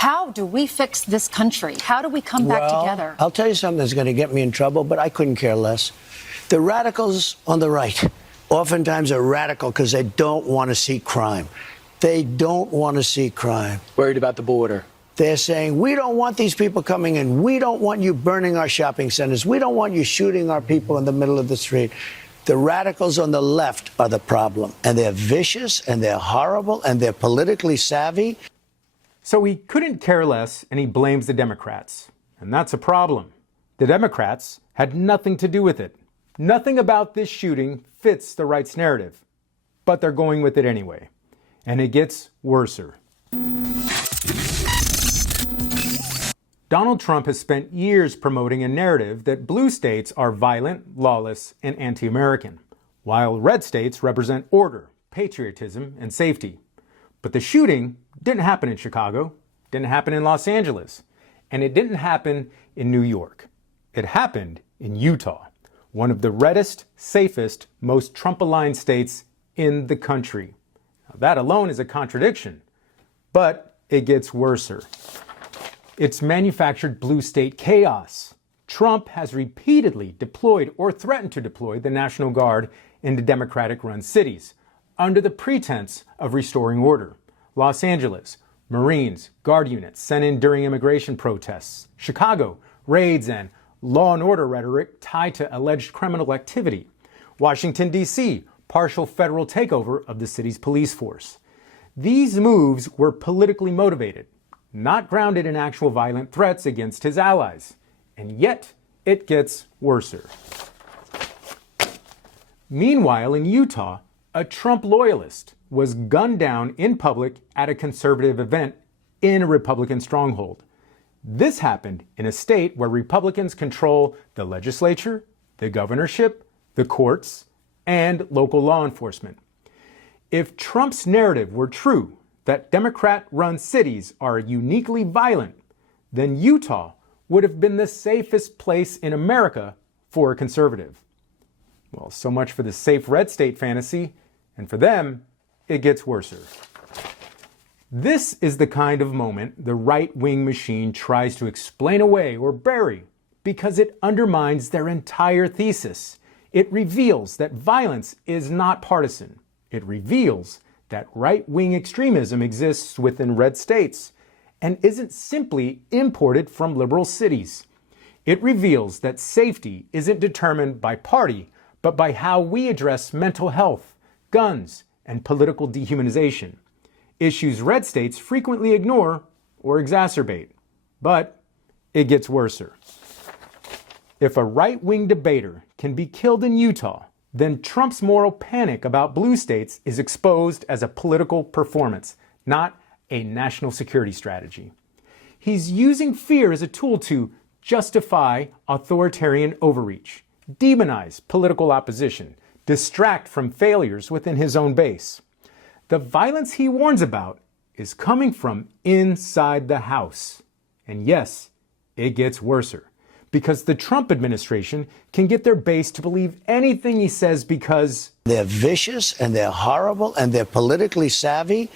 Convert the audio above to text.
How do we fix this country? How do we come back together? I'll tell you something that's going to get me in trouble, but I couldn't care less. The radicals on the right oftentimes are radical because they don't want to see crime. They don't want to see crime. Worried about the border. They're saying, we don't want these people coming in. We don't want you burning our shopping centers. We don't want you shooting our people in the middle of the street. The radicals on the left are the problem. And they're vicious, and they're horrible, and they're politically savvy. So he couldn't care less, and he blames the Democrats. And that's a problem. The Democrats had nothing to do with it. Nothing about this shooting fits the right's narrative. But they're going with it anyway. And it gets worser. Donald Trump has spent years promoting a narrative that blue states are violent, lawless, and anti-American, while red states represent order, patriotism, and safety. But the shooting didn't happen in Chicago, didn't happen in Los Angeles, and it didn't happen in New York. It happened in Utah, one of the reddest, safest, most Trump-aligned states in the country. Now, that alone is a contradiction, but it gets worser. It's manufactured blue state chaos. Trump has repeatedly deployed or threatened to deploy the National Guard into Democratic-run cities under the pretense of restoring order. Los Angeles, Marines, Guard units sent in during immigration protests. Chicago, raids and law and order rhetoric tied to alleged criminal activity. Washington, D.C., partial federal takeover of the city's police force. These moves were politically motivated, not grounded in actual violent threats against his allies. And yet, it gets worser. Meanwhile, in Utah, a Trump loyalist was gunned down in public at a conservative event in a Republican stronghold. This happened in a state where Republicans control the legislature, the governorship, the courts, and local law enforcement. If Trump's narrative were true, that Democrat-run cities are uniquely violent, then Utah would have been the safest place in America for a conservative. Well, so much for the safe red state fantasy, and for them, it gets worser. This is the kind of moment the right-wing machine tries to explain away or bury because it undermines their entire thesis. It reveals that violence is not partisan. It reveals that right-wing extremism exists within red states and isn't simply imported from liberal cities. It reveals that safety isn't determined by party, but by how we address mental health, guns, and political dehumanization. Issues red states frequently ignore or exacerbate. But it gets worser. If a right-wing debater can be killed in Utah, then Trump's moral panic about blue states is exposed as a political performance, not a national security strategy. He's using fear as a tool to justify authoritarian overreach, demonize political opposition, distract from failures within his own base. The violence he warns about is coming from inside the House. And yes, it gets worser. Because the Trump administration can get their base to believe anything he says because they're vicious and they're horrible and they're politically savvy.